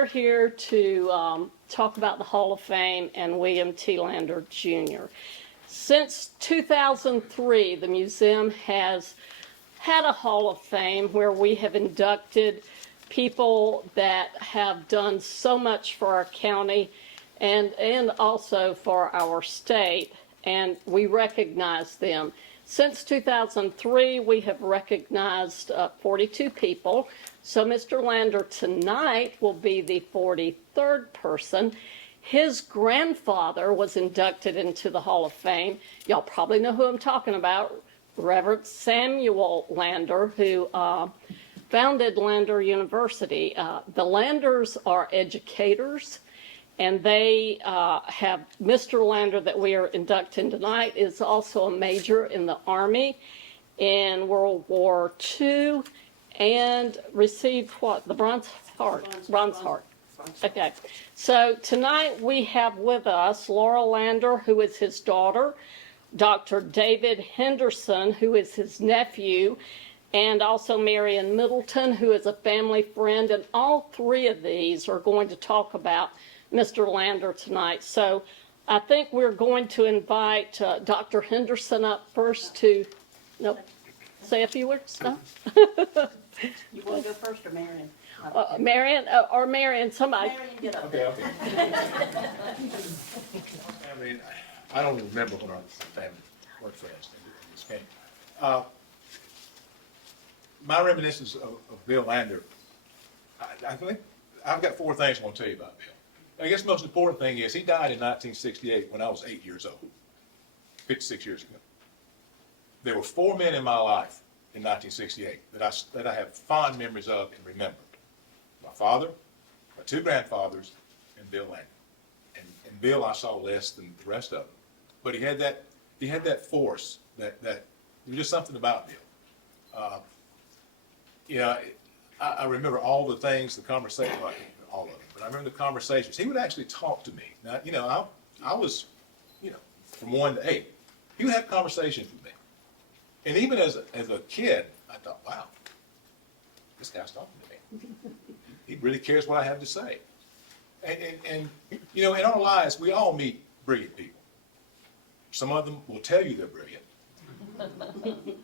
we're here to talk about the Hall of Fame and William T. Lander, Jr. Since 2003, the museum has had a Hall of Fame where we have inducted people that have done so much for our county and also for our state, and we recognize them. Since 2003, we have recognized 42 people. So Mr. Lander tonight will be the 43rd person. His grandfather was inducted into the Hall of Fame. Y'all probably know who I'm talking about, Reverend Samuel Lander, who founded Lander University. The Landers are educators, and they have Mr. Lander that we are inducting tonight is also a major in the Army in World War II and received what? The Bronze Heart. Bronze Heart. Okay. So tonight we have with us Laura Lander, who is his daughter, Dr. David Henderson, who is his nephew, and also Marion Middleton, who is a family friend. And all three of these are going to talk about Mr. Lander tonight. So I think we're going to invite Dr. Henderson up first to say a few words. No? You want to go first or Marion? Marion, somebody. Marion, get up. Okay. I mean, I don't even remember when our family worked for us in this game. My reminiscence of Bill Lander, I think I've got four things I want to tell you about Bill. I guess the most important thing is he died in 1968 when I was 8 years old, 56 years ago. There were four men in my life in 1968 that I have fond memories of and remember. My father, my two grandfathers, and Bill Lander. And Bill I saw less than the rest of them. But he had that force, that there was just something about Bill. I remember all the things, the conversation, well, all of them, but I remember the conversations. He would actually talk to me. Now, I was, from 1 to 8. He would have conversations with me. And even as a kid, I thought, wow, this guy's talking to me. He really cares what I have to say. And in our lives, we all meet brilliant people. Some of them will tell you they're brilliant.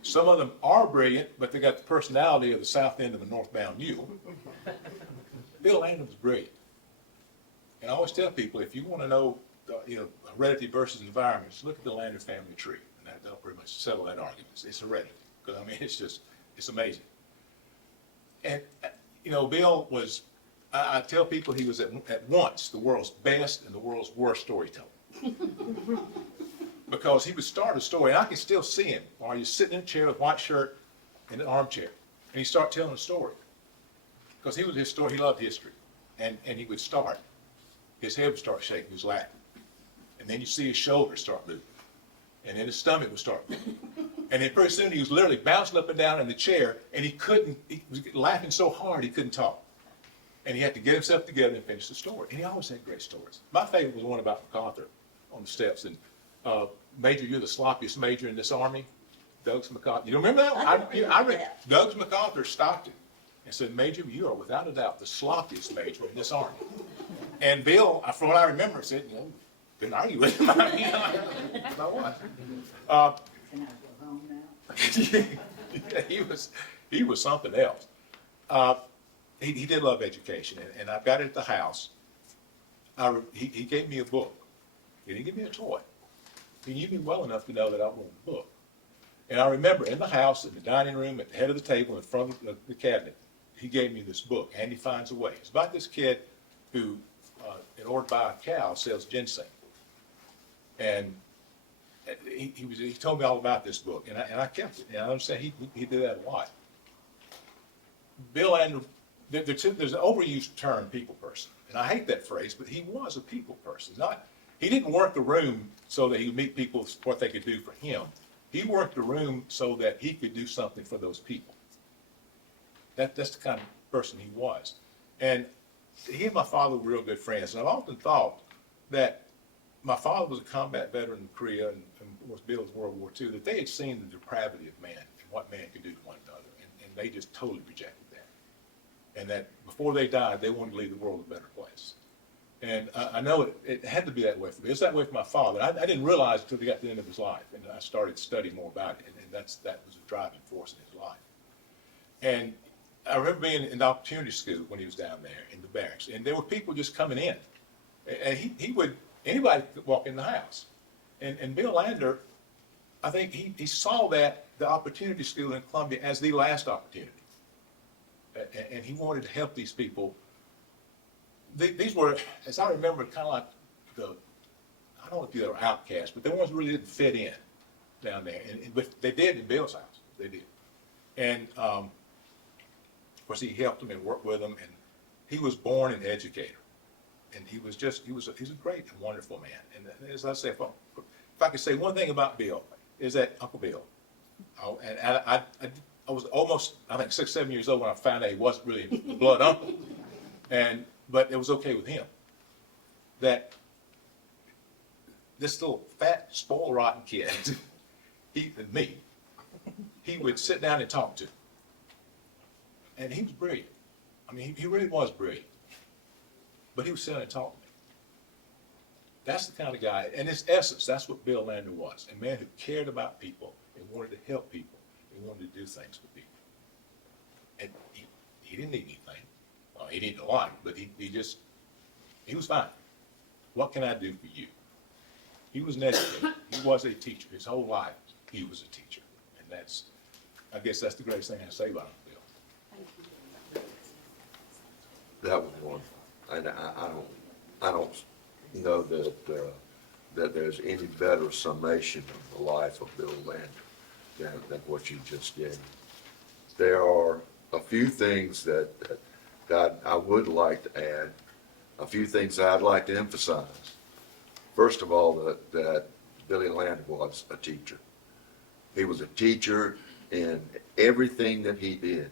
Some of them are brilliant, but they got the personality of the south end of a northbound mule. Bill Lander was brilliant. And I always tell people, if you want to know, heredity versus environment, just look at the Lander family tree. And that'll pretty much settle that argument. It's heredity. Because, it's amazing. And, Bill was, I tell people he was at once the world's best and the world's worst storyteller. Because he would start a story, and I can still see him while he's sitting in a chair with a white shirt in an armchair, and he'd start telling a story. Because he loved history, and he would start. His head would start shaking, he was laughing. And then you see his shoulders start moving, and then his stomach would start moving. And then pretty soon he was literally bouncing up and down in the chair, and he was laughing so hard he couldn't talk. And he had to get himself together and finish the story. And he always had great stories. My favorite was one about MacArthur on the steps, and Major, you're the sloppiest major in this army. Douglas MacArthur. You remember that one? I read Douglas MacArthur stopped him and said, Major, you are without a doubt the sloppiest major in this army. And Bill, from what I remember, said, couldn't argue with him. About what? Can I go home now? He was something else. He did love education, and I've got it at the house. He gave me a book. He didn't give me a toy. He knew me well enough to know that I wanted a book. And I remember in the house, in the dining room, at the head of the table, in front of the cabinet, he gave me this book, Andy Finds a Way. It's about this kid who, in order to buy a cow, sells ginseng. And he told me all about this book, and I kept it. And I understand he did that a lot. Bill Lander, there's an overused term, people person. And I hate that phrase, but he was a people person. He didn't work the room so that he would meet people what they could do for him. He worked the room so that he could do something for those people. That's the kind of person he was. And he and my father were real good friends. And I've often thought that my father was a combat veteran in Korea and was Bill's World War II, that they had seen the depravity of man and what man could do to one another. And they just totally rejected that. and that before they died, they wanted to leave the world a better place. And I know it had to be that way for me. It's that way for my father. I didn't realize until he got to the end of his life, and I started studying more about it, and that was a driving force in his life. And I remember being in the opportunity school when he was down there in the barracks, and there were people just coming in, and he would, anybody could walk in the house. And Bill Lander, I think he saw that the opportunity school in Columbia as the last opportunity, and he wanted to help these people. These were, as I remember, kind of like I don't know if they were outcasts, but the ones who really didn't fit in down there. But they did in Bill's house. They did. And, of course, he helped them and worked with them. And he was born an educator. And he was a great and wonderful man. And as I say, if I could say one thing about Bill, is that Uncle Bill. And I was almost, I think, 6, 7 years old when I found out he wasn't really the blood uncle. But it was okay with him. That this little fat, spoiled, rotten kid, he would sit down and talk to. And he was brilliant. I mean, he really was brilliant. But he would sit down and talk to me. That's the kind of guy, and his essence, that's what Bill Lander was. A man who cared about people and wanted to help people and wanted to do things for people. And he didn't need anything. Well, he needed a lot, but he was fine. What can I do for you? He was an educator. He was a teacher. His whole life, he was a teacher. And I guess that's the greatest thing I say about him, Bill. That was one. And I don't know that there's any better summation of the life of Bill Lander than what you just gave. There are a few things that I would like to add, a few things I'd like to emphasize. First of all, that Billy Lander was a teacher. He was a teacher in everything that he did.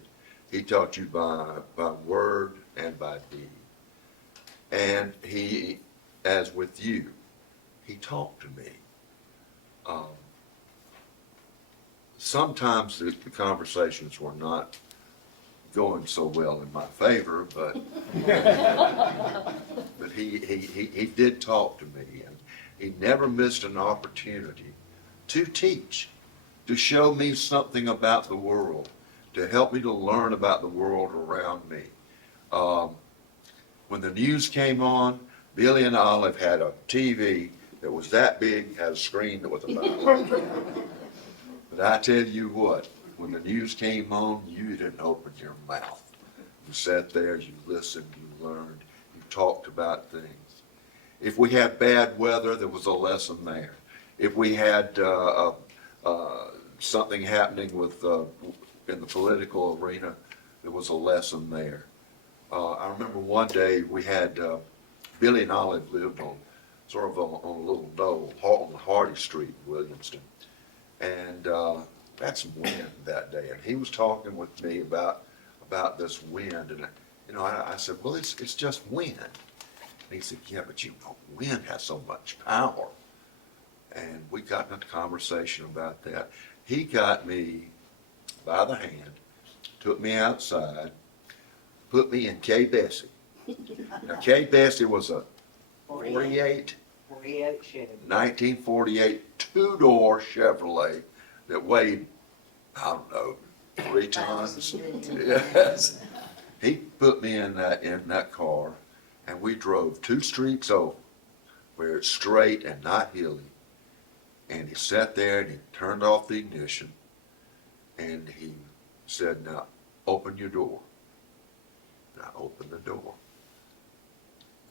He taught you by word and by deed. And he, as with you, he talked to me. Sometimes the conversations were not going so well in my favor, but but he did talk to me, and he never missed an opportunity to teach, to show me something about the world, to help me to learn about the world around me. When the news came on, Billy and Olive had a TV that was that big, had a screen that was about. But I tell you what, when the news came on, you didn't open your mouth. You sat there, you listened, you learned, you talked about things. If we had bad weather, there was a lesson there. If we had something happening in the political arena, there was a lesson there. I remember one day we had, Billy and Olive lived on a little knoll on Hardy Street in Williamston. And had some wind that day, and he was talking with me about this wind, and I said, well, it's just wind. And he said, yeah, but wind has so much power. And we got into conversation about that. He got me by the hand, took me outside, put me in K. Bessie. Now, K. Bessie was a 48 Chevy. 1948 two-door Chevrolet that weighed, I don't know, 3 tons. Yes. He put me in that car, and we drove 2 streets over, where it's straight and not hilly. And he sat there and he turned off the ignition, and he said, "Now open your door." And I opened the door,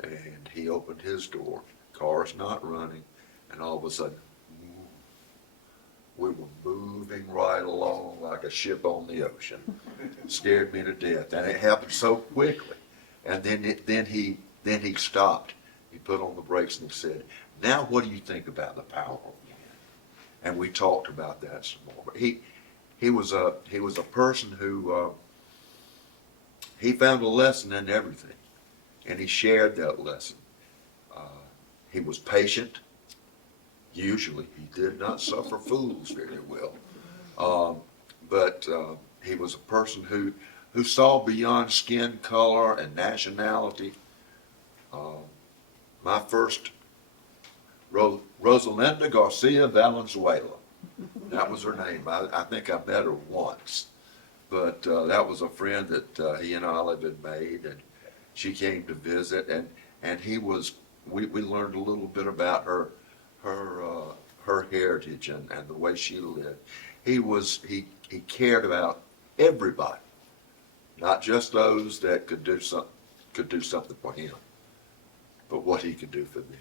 and he opened his door. Car's not running, and all of a sudden, we were moving right along like a ship on the ocean. It scared me to death, and it happened so quickly. And then he stopped. He put on the brakes and he said, "Now, what do you think about the power of wind?" And we talked about that some more. But he was a person who he found a lesson in everything, and he shared that lesson. He was patient. Usually, he did not suffer fools very well. But he was a person who who saw beyond skin color and nationality. My first, Rosalinda Garcia Valenzuela. That was her name. I think I met her once, but that was a friend that he and Olive had made, and she came to visit, and we learned a little bit about her heritage and the way she lived. He cared about everybody, not just those that could do something for him, but what he could do for them.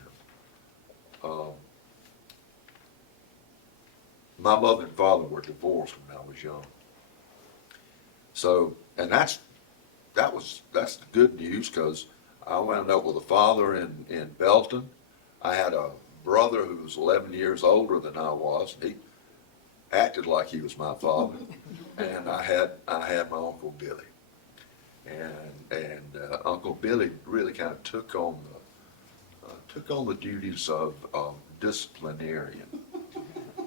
My mother and father were divorced when I was young. So, and that's the good news, because I wound up with a father in Belton. I had a brother who was 11 years older than I was. He acted like he was my father, and I had my Uncle Billy, and Uncle Billy really kind of took on the duties of disciplinarian,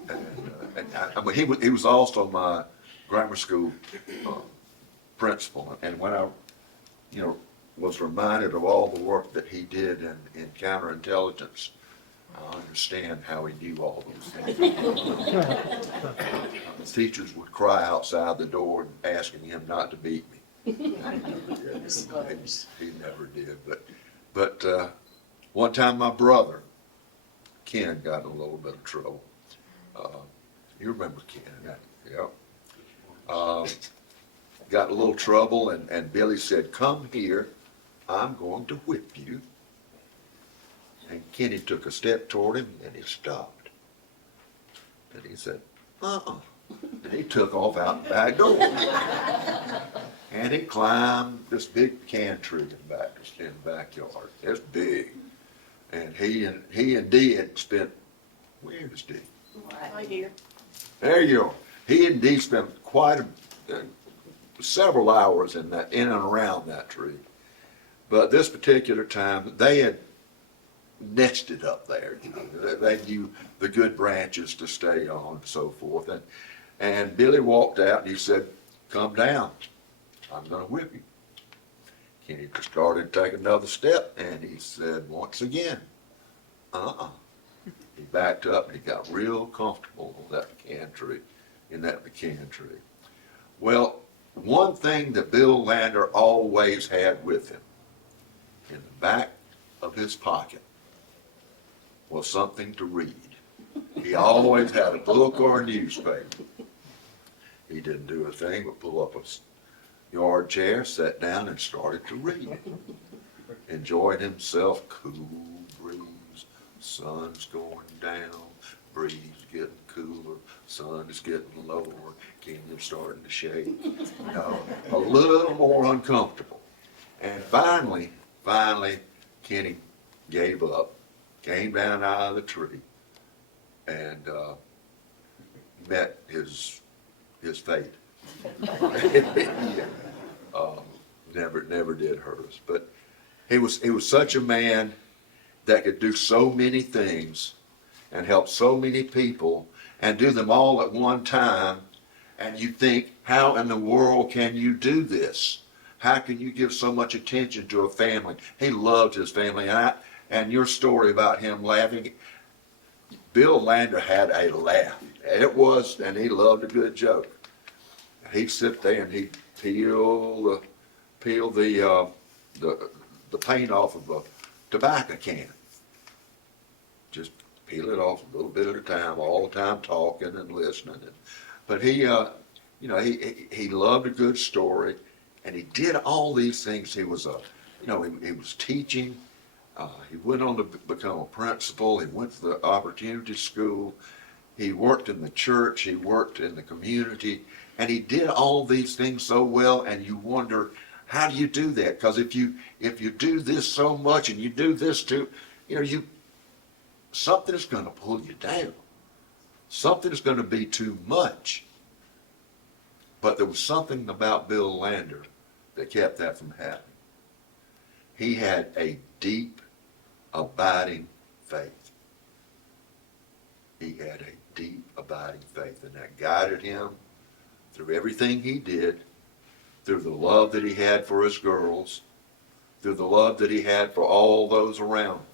and I mean he was also my grammar school principal, and when I was reminded of all the work that he did in counterintelligence, I understand how he knew all those things. The teachers would cry outside the door asking him not to beat me. He never did. But one time my brother, Ken, got in a little bit of trouble. You remember Ken, yep. Got in a little trouble, and Billy said, "Come here, I'm going to whip you." And Kenny took a step toward him, and he stopped. And he said, "Uh-uh." And he took off out the back door. And he climbed this big can tree in the backyard. It's big. And he and Dee had spent, where is Dee? Right here. There you are. He and Dee spent several hours in and around that tree. But this particular time, they had nested up there. They knew the good branches to stay on and so forth. And Billy walked out and he said, "Come down. I'm going to whip you." Kenny started to take another step, and he said once again, "Uh-uh." He backed up and he got real comfortable on that pecan tree, in that pecan tree. Well, one thing that Bill Lander always had with him in the back of his pocket was something to read. He always had a book or a newspaper. He didn't do a thing but pull up a yard chair, sat down, and started to read. Enjoyed himself, cool breeze, sun's going down, breeze getting cooler, sun is getting lower, Kenyon's starting to shake. A little more uncomfortable. And finally, Kenny gave up, came down out of the tree, and met his fate. Never did hurt us. But he was such a man that could do so many things and help so many people and do them all at one time. And you think, how in the world can you do this? How can you give so much attention to a family? He loved his family. And your story about him laughing, Bill Lander had a laugh. And he loved a good joke. He'd sit there and he'd peel the paint off of a tobacco can. Just peel it off a little bit at a time, all the time talking and listening. But he loved a good story, and he did all these things. He was he was teaching. He went on to become a principal. He went to the Opportunity School. He worked in the church. He worked in the community. And he did all these things so well, and you wonder, how do you do that? Because if you do this so much and you do this too, something is going to pull you down. Something is going to be too much. But there was something about Bill Lander that kept that from happening. He had a deep, abiding faith. He had a deep, abiding faith, and that guided him through everything he did, through the love that he had for his girls, through the love that he had for all those around him,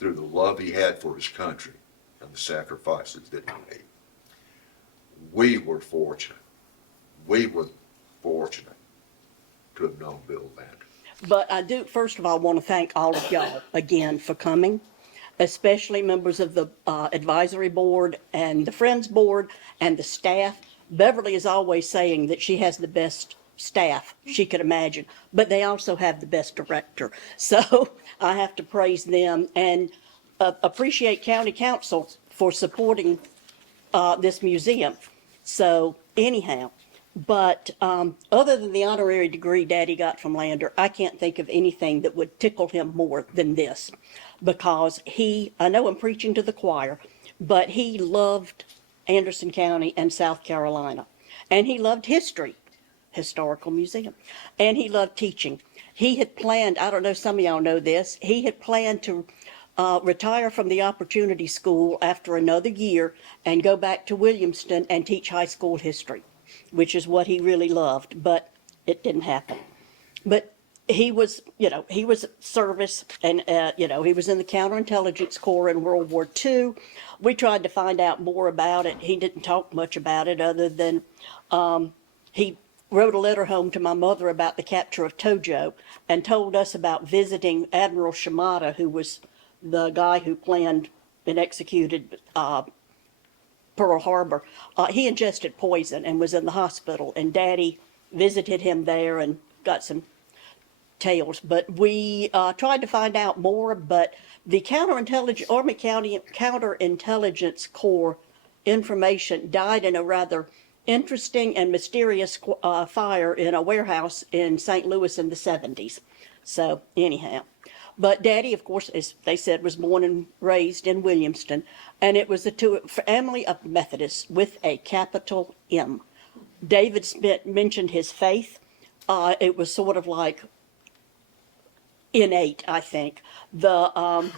through the love he had for his country and the sacrifices that he made. We were fortunate. We were fortunate to have known Bill Lander. But I do, first of all, want to thank all of y'all again for coming, especially members of the advisory board and the Friends Board and the staff. Beverly is always saying that she has the best staff she could imagine, but they also have the best director. So I have to praise them and appreciate County Council for supporting this museum. So anyhow, but other than the honorary degree Daddy got from Lander, I can't think of anything that would tickle him more than this, because I know I'm preaching to the choir, but he loved Anderson County and South Carolina, and he loved history, historical museum, and he loved teaching. He had planned, I don't know, some of y'all know this, he had planned to retire from the Opportunity School after another year and go back to Williamston and teach high school history, which is what he really loved, but it didn't happen. But he was service, and, he was in the Counterintelligence Corps in World War II. We tried to find out more about it. He didn't talk much about it other than he wrote a letter home to my mother about the capture of Tojo and told us about visiting Admiral Shimada, who was the guy who planned and executed Pearl Harbor. He ingested poison and was in the hospital, and Daddy visited him there and got some tales. But we tried to find out more, but the Army Counterintelligence Corps information died in a rather interesting and mysterious fire in a warehouse in St. Louis in the 70s. So anyhow. But Daddy, of course, as they said, was born and raised in Williamston, and it was a family of Methodists with a capital M. David mentioned his faith. It was sort of like innate, I think. The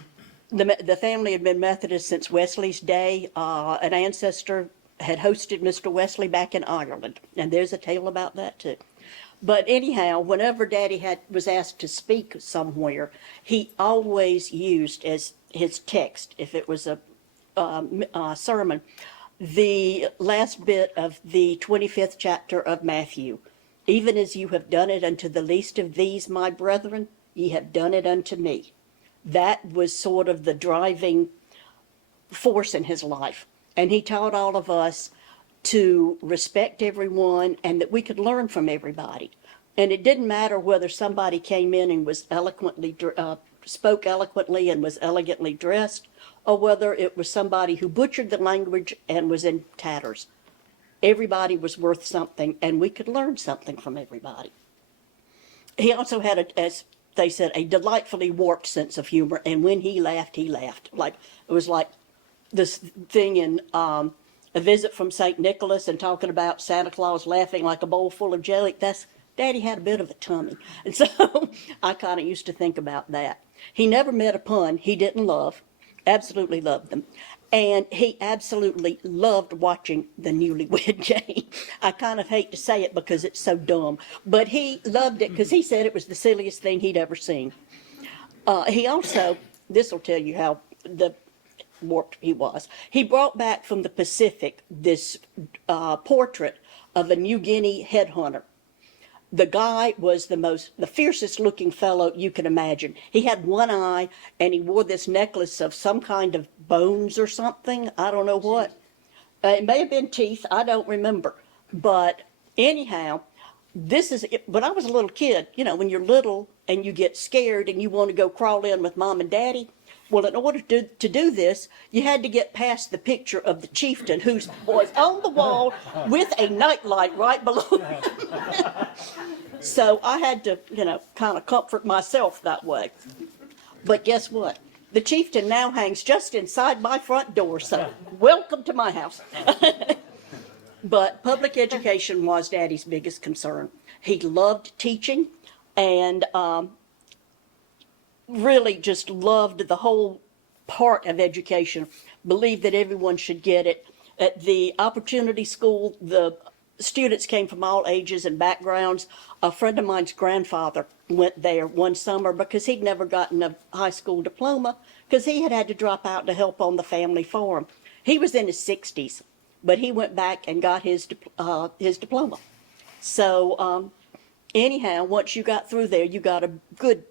family had been Methodist since Wesley's day. An ancestor had hosted Mr. Wesley back in Ireland, and there's a tale about that too. But anyhow, whenever Daddy was asked to speak somewhere, he always used as his text, if it was a sermon, the last bit of the 25th chapter of Matthew. Even as you have done it unto the least of these, my brethren, ye have done it unto me. That was sort of the driving force in his life. And he taught all of us to respect everyone and that we could learn from everybody. And it didn't matter whether somebody came in and was spoke eloquently and was elegantly dressed, or whether it was somebody who butchered the language and was in tatters. Everybody was worth something, and we could learn something from everybody. He also had, as they said, a delightfully warped sense of humor, and when he laughed, he laughed. Like, it was like this thing in A Visit from St. Nicholas and talking about Santa Claus laughing like a bowl full of jelly. Daddy had a bit of a tummy. And so I kind of used to think about that. He never met a pun he didn't love, absolutely loved them. And he absolutely loved watching the Newlywed Game. I kind of hate to say it because it's so dumb, but he loved it because he said it was the silliest thing he'd ever seen. He also, this will tell you how warped he was. He brought back from the Pacific this portrait of a New Guinea headhunter. The guy was the fiercest looking fellow you can imagine. He had one eye and he wore this necklace of some kind of bones or something. I don't know what. It may have been teeth. I don't remember. But anyhow, when I was a little kid, when you're little and you get scared and you want to go crawl in with Mom and Daddy, well, in order to do this, you had to get past the picture of the chieftain who was on the wall with a nightlight right below it. So I had to, kind of comfort myself that way. But guess what? The chieftain now hangs just inside my front door, so welcome to my house. But public education was Daddy's biggest concern. He loved teaching and really just loved the whole part of education, believed that everyone should get it. At the Opportunity School, the students came from all ages and backgrounds. A friend of mine's grandfather went there one summer because he'd never gotten a high school diploma because he had to drop out to help on the family farm. He was in his 60s, but he went back and got his diploma. So anyhow, once you got through there, you got a good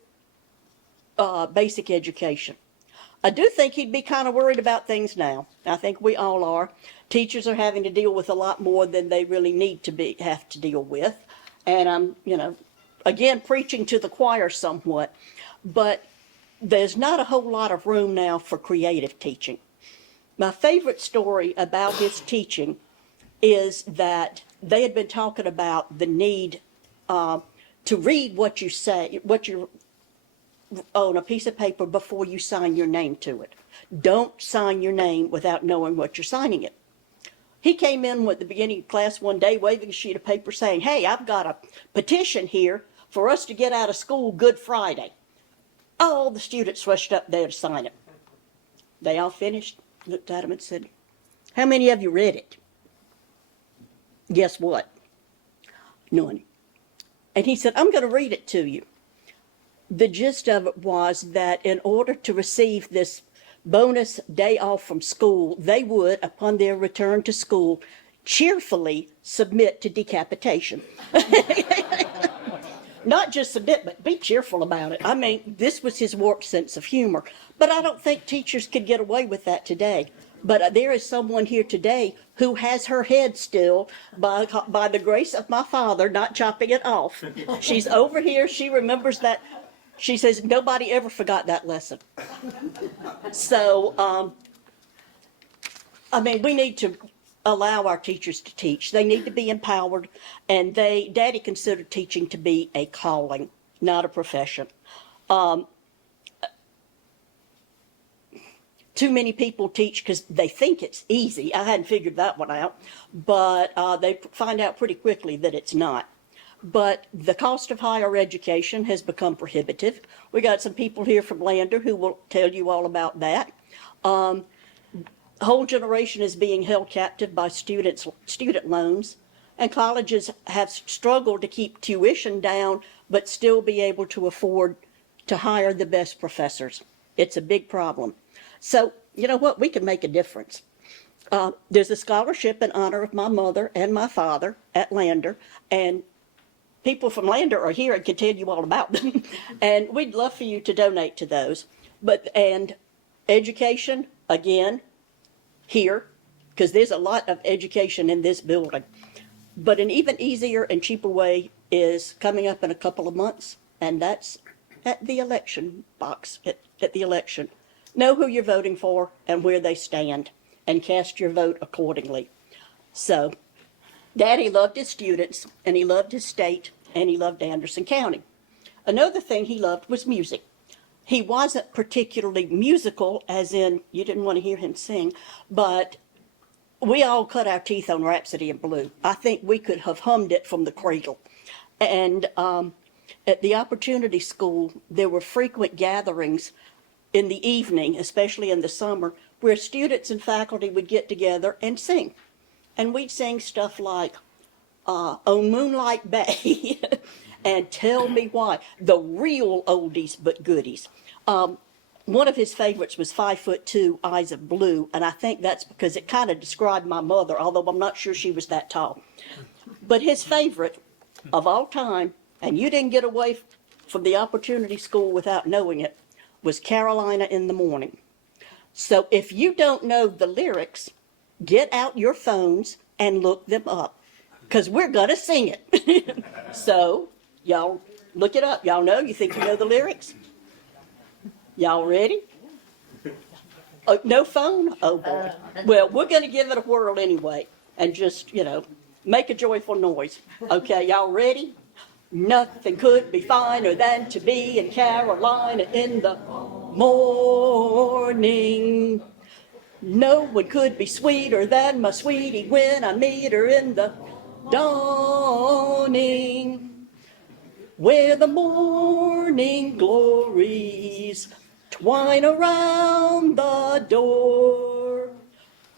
basic education. I do think he'd be kind of worried about things now. I think we all are. Teachers are having to deal with a lot more than they really need to have to deal with. And I'm, again, preaching to the choir somewhat, but there's not a whole lot of room now for creative teaching. My favorite story about his teaching is that they had been talking about the need to read what you say, what you on a piece of paper before you sign your name to it. Don't sign your name without knowing what you're signing it. He came in at the beginning of class one day waving a sheet of paper saying, "Hey, I've got a petition here for us to get out of school Good Friday." All the students rushed up there to sign it. They all finished, looked at him and said, "How many of you read it?" Guess what? None. And he said, "I'm going to read it to you." The gist of it was that in order to receive this bonus day off from school, they would, upon their return to school, cheerfully submit to decapitation. Not just submit, but be cheerful about it. I mean, this was his warped sense of humor. But I don't think teachers could get away with that today. But there is someone here today who has her head still, by the grace of my father, not chopping it off. She's over here. She remembers that. She says, nobody ever forgot that lesson. So, I mean, we need to allow our teachers to teach. They need to be empowered. And Daddy considered teaching to be a calling, not a profession. Too many people teach because they think it's easy. I hadn't figured that one out. But they find out pretty quickly that it's not. But the cost of higher education has become prohibitive. We got some people here from Lander who will tell you all about that. A whole generation is being held captive by student loans, and colleges have struggled to keep tuition down, but still be able to afford to hire the best professors. It's a big problem. So, you know what? We can make a difference. There's a scholarship in honor of my mother and my father at Lander, and people from Lander are here and can tell you all about them. And we'd love for you to donate to those. And education, again, here, because there's a lot of education in this building. But an even easier and cheaper way is coming up in a couple of months, and that's at the election box, at the election. Know who you're voting for and where they stand, and cast your vote accordingly. So, Daddy loved his students, and he loved his state, and he loved Anderson County. Another thing he loved was music. He wasn't particularly musical, as in you didn't want to hear him sing, but we all cut our teeth on Rhapsody in Blue. I think we could have hummed it from the cradle. And at the Opportunity School, there were frequent gatherings in the evening, especially in the summer, where students and faculty would get together and sing. And we'd sing stuff like, "On Moonlight Bay," and "Tell Me Why," the real oldies but goodies. One of his favorites was 5'2", Eyes of Blue, and I think that's because it kind of described my mother, although I'm not sure she was that tall. But his favorite of all time, and you didn't get away from the Opportunity School without knowing it, was "Carolina in the Morning." So if you don't know the lyrics, get out your phones and look them up, because we're going to sing it. So, y'all look it up. Y'all know? You think you know the lyrics? Y'all ready? No phone? Oh, boy. Well, we're going to give it a whirl anyway, and just, make a joyful noise. Okay, y'all ready? Nothing could be finer than to be in Carolina in the morning. No one could be sweeter than my sweetie when I meet her in the dawning, where the morning glories twine around the door.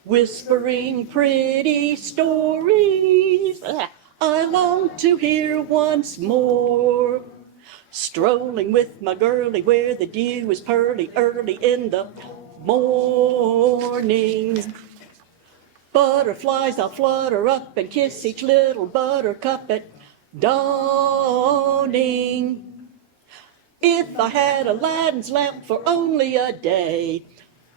whispering pretty stories I long to hear once more. Strolling with my girlie where the dew is pearly early in the morning. Butterflies, I'll flutter up and kiss each little buttercup at dawning. If I had Aladdin's lamp for only a day,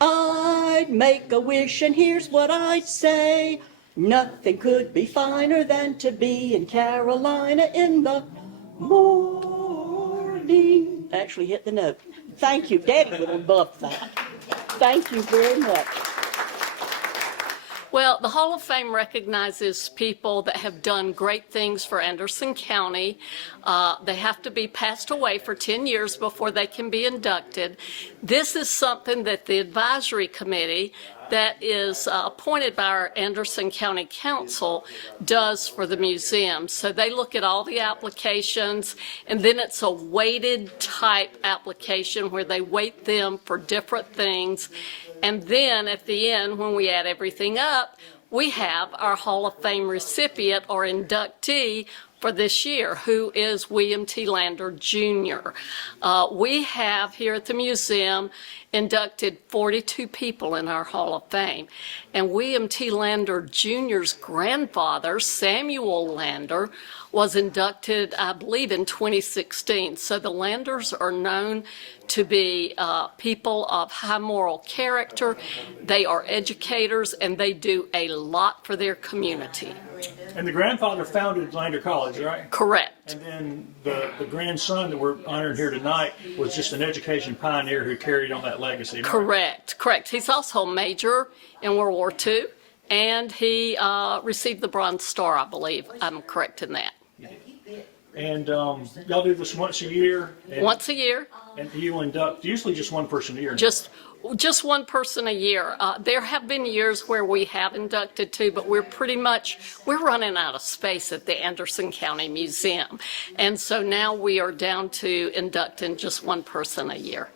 I'd make a wish and here's what I'd say. Nothing could be finer than to be in Carolina in the morning. Actually hit the note. Thank you. Daddy would have loved that. Thank you very much. Well, the Hall of Fame recognizes people that have done great things for Anderson County. They have to be passed away for 10 years before they can be inducted. This is something that the advisory committee that is appointed by our Anderson County Council does for the museum. So they look at all the applications, and then it's a weighted type application where they weight them for different things. And then at the end, when we add everything up, we have our Hall of Fame recipient or inductee for this year, who is William T. Lander, Jr. We have here at the museum inducted 42 people in our Hall of Fame. And William T. Lander, Jr.'s grandfather, Samuel Lander, was inducted, I believe, in 2016. So the Landers are known to be people of high moral character. They are educators, and they do a lot for their community. And the grandfather founded Lander College, right? Correct. And then the grandson that we're honoring here tonight was just an education pioneer who carried on that legacy. Correct. He's also a major in World War II, and he received the Bronze Star, I believe. I'm correct in that. And y'all do this once a year? And, Once a year. And you induct usually just one person a year? Just one person a year. There have been years where we have inducted two, but we're running out of space at the Anderson County Museum. And so now we are down to inducting just one person a year.